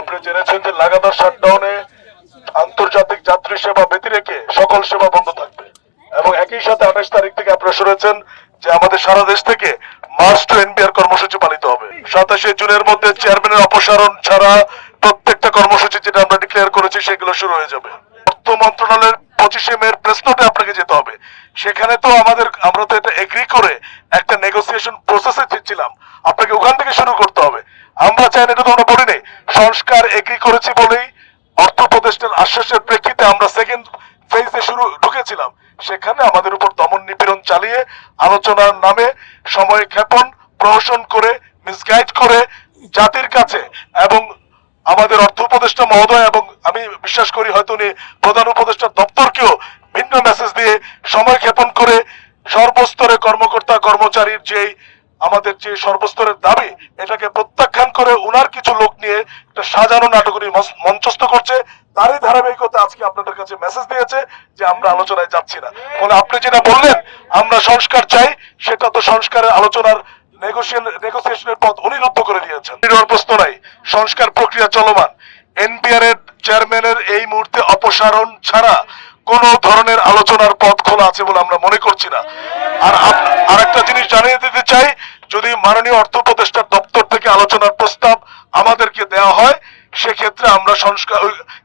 আপনি জেনেছেন যে লাগাতার শাটডাউনে আন্তর্জাতিক যাত্রী সেবা ব্যতি রেখে সকল সেবা বন্ধ থাকবে এবং একই সাথে 28 তারিখ থেকে আপনারা শুনেছেন যে আমাদের সারা দেশ থেকে মার্চ টু এনবিআর কর্মসূচি পালিত হবে। 27শে জুনের মধ্যে চেয়ারম্যানের অপসারণ ছাড়া প্রত্যেকটা কর্মসূচি যেটা আমরা ডিক্লেয়ার করেছি সেগুলো শুরু হয়ে যাবে। অর্থ মন্ত্রণালয়ের 25শে মে প্রেস নোটে আপনাকে যেতে হবে। সেখানে তো আমরা তো এটা এগ্রি করে একটা নেগোসিয়েশন প্রসেসে ছিলাম, আপনাকে ওখান থেকে শুরু করতে হবে। আমরা চাই না, এটা তো আমরা বলিনি, সংস্কার এগ্রি করেছি বলেই অর্থ উপদেষ্টার আশ্বাসের প্রেক্ষিতে আমরা সেকেন্ড ফেজে ঢুকেছিলাম। সেখানে আমাদের উপর দমন নিপীড়ন চালিয়ে আলোচনার নামে সময় ক্ষেপণ প্রহসন করে মিসগাইড করে জাতির কাছে এবং আমাদের অর্থ উপদেষ্টা মহোদয় এবং আমি বিশ্বাস করি হয়তো উনি প্রধান উপদেষ্টা দপ্তরকেও ভিন্ন মেসেজ দিয়ে সময় ক্ষেপণ করে সর্বস্তরে কর্মকর্তা কর্মচারীর যেই আমাদের যে সর্বস্তরের দাবি এটাকে প্রত্যাখ্যান করে উনার কিছু লোক নিয়ে একটা সাজানো নাটকটি মঞ্চস্থ করছে। তারই ধারাবাহিকতা আজকে আপনাদের কাছে মেসেজ দিয়েছে যে আমরা আলোচনায় যাচ্ছি না। ফলে আপনি যেটা বললেন আমরা সংস্কার চাই, সেটা তো সংস্কারের আলোচনার নেগোসিয়েশনের পথ উনি রুদ্ধ করে দিয়েছেন। প্রশ্ন নাই, সংস্কার প্রক্রিয়া চলমান। এনবিআর এর চেয়ারম্যানের এই মুহূর্তে অপসারণ ছাড়া কোন ধরনের আলোচনার পথ খোলা আছে বলে আমরা মনে করছি না। আর আরেকটা জিনিস জানিয়ে দিতে চাই, যদি মাননীয় অর্থ উপদেষ্টার দপ্তর থেকে আলোচনার প্রস্তাব আমাদেরকে দেওয়া হয় সেক্ষেত্রে আমরা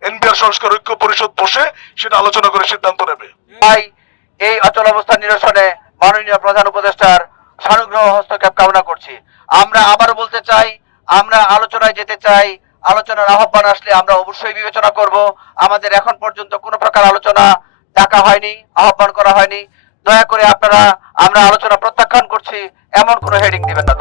এনবিআর সংস্কার ঐক্য পরিষদ বসে সেটা আলোচনা করে সিদ্ধান্ত নেবে। তাই এই অচল অবস্থা নিরসনে মাননীয় প্রধান উপদেষ্টার সানুগ্রহ হস্তক্ষেপ কামনা করছি। আমরা আবারও বলতে চাই, আমরা আলোচনায় যেতে চাই। আলোচনার আহ্বান আসলে আমরা অবশ্যই বিবেচনা করব। আমাদের এখন পর্যন্ত কোনো প্রকার আলোচনা ডাকা হয়নি, আহ্বান করা হয়নি। দয়া করে আপনারা আমরা আলোচনা প্রত্যাখ্যান করছি এমন কোনো হেডিং দিবেন না।